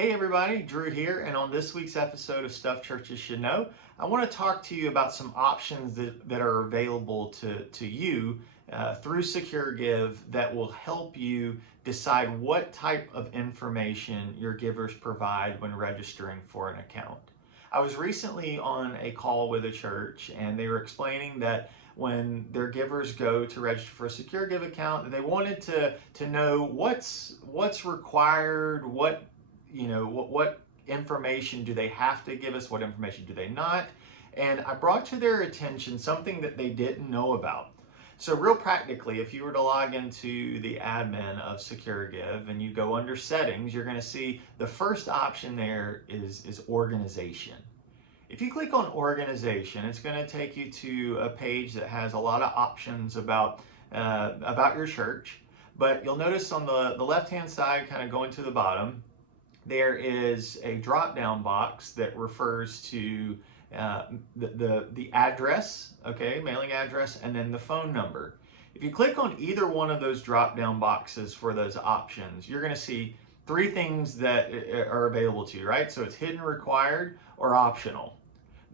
Hey everybody, Drew here, and on this week's episode of Stuff Churches Should Know, I want to talk to you about some options that are available to you through SecureGive that will help you decide what type of information your givers provide when registering for an account. I was recently on a call with a church and they were explaining that when their givers go to register for a SecureGive account, they wanted to know what's required, what information do they have to give us, what information do they not. And I brought to their attention something that they didn't know about. So real practically, if you were to log into the admin of SecureGive and you go under settings, you're going to see the first option there is organization. If you click on organization, it's going to take you to a page that has a lot of options about your church. But you'll notice on the left-hand side, kind of going to the bottom, there is a drop-down box that refers to the address, okay, mailing address, and then the phone number. If you click on either one of those drop-down boxes for those options, you're going to see three things that are available to you, right? So it's hidden, required, or optional.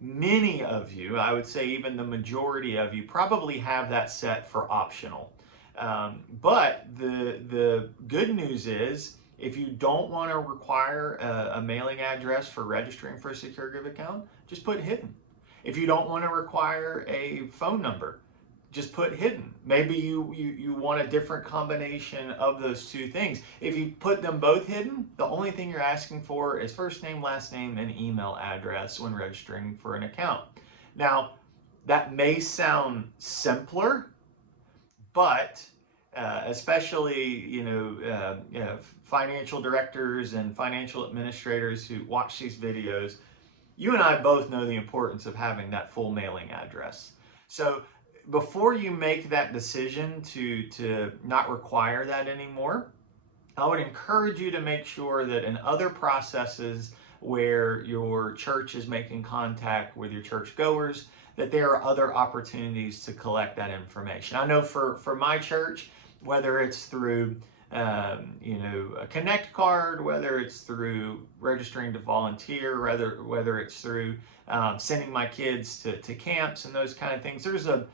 Many of you, I would say even the majority of you, probably have that set for optional. But the good news is, if you don't want to require a mailing address for registering for a SecureGive account, just put hidden. If you don't want to require a phone number, just put hidden. Maybe you want a different combination of those two things. If you put them both hidden, the only thing you're asking for is first name, last name, and email address when registering for an account. Now, that may sound simpler, but especially financial directors and financial administrators who watch these videos, you and I both know the importance of having that full mailing address. So before you make that decision to not require that anymore, I would encourage you to make sure that in other processes where your church is making contact with your churchgoers, that there are other opportunities to collect that information. I know for my church, whether it's through a Connect card, whether it's through registering to volunteer, whether it's through sending my kids to camps and those kind of things, there's a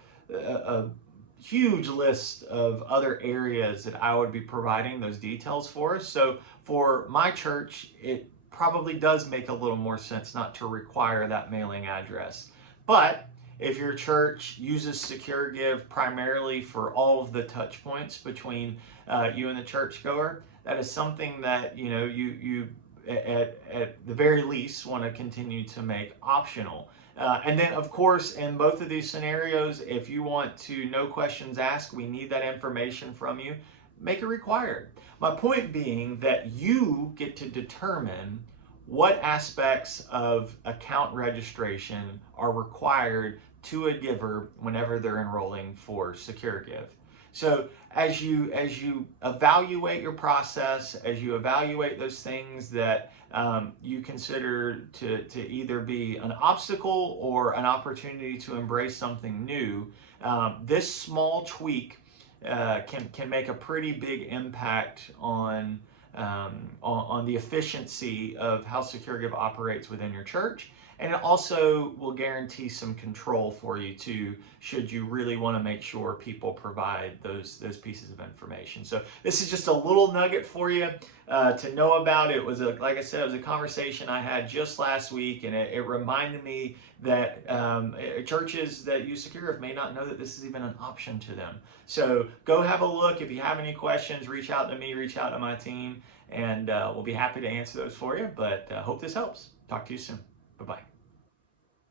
huge list of other areas that I would be providing those details for us. So for my church, it probably does make a little more sense not to require that mailing address. But if your church uses SecureGive primarily for all of the touch points between you and the churchgoer, that is something that you at the very least want to continue to make optional. And then, of course, in both of these scenarios, if you want to no questions asked, we need that information from you, make it required. My point being that you get to determine what aspects of account registration are required to a giver whenever they're enrolling for SecureGive. So as you evaluate your process, as you evaluate those things that you consider to either be an obstacle or an opportunity to embrace something new, this small tweak can make a pretty big impact on the efficiency of how SecureGive operates within your church. And it also will guarantee some control for you too, should you really want to make sure people provide those pieces of information. So this is just a little nugget for you to know about. It was, like I said, it was a conversation I had just last week, and it reminded me that churches that use SecureGive may not know that this is even an option to them. So go have a look. If you have any questions, reach out to me, reach out to my team, and we'll be happy to answer those for you. But hope this helps. Talk to you soon. Bye-bye.